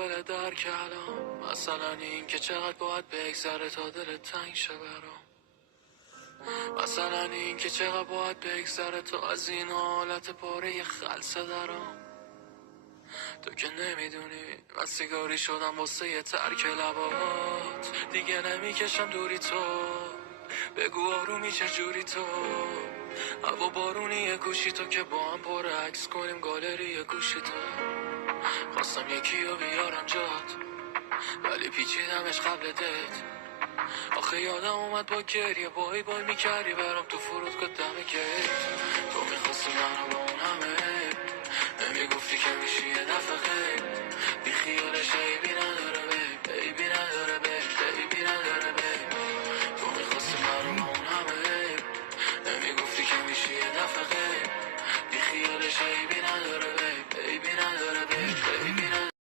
قابل درک الان، مثلا این که چقدر باید بگذره تا دلت تنگ شه برام، مثلا این که چقدر باید بگذره تا از این حالت پاره خلصه درام. تو که نمیدونی من سیگاری شدم واسه یه ترک لبات، دیگه نمیکشم دوری تو، بگو آرومی چجوری تو، هوا بارونی یه گوشی تو که با هم پر عکس کنیم گالری یه گوشی تو. خواستم یکی رو بیارم جات ولی پیچیدمش قبل دت، آخه یادم اومد با گریه بای بای میکردی برام تو فرودگاه دم گیت. تو میخواستی منو با اون همه نمیگفتی که میشی یه دفعه خیر،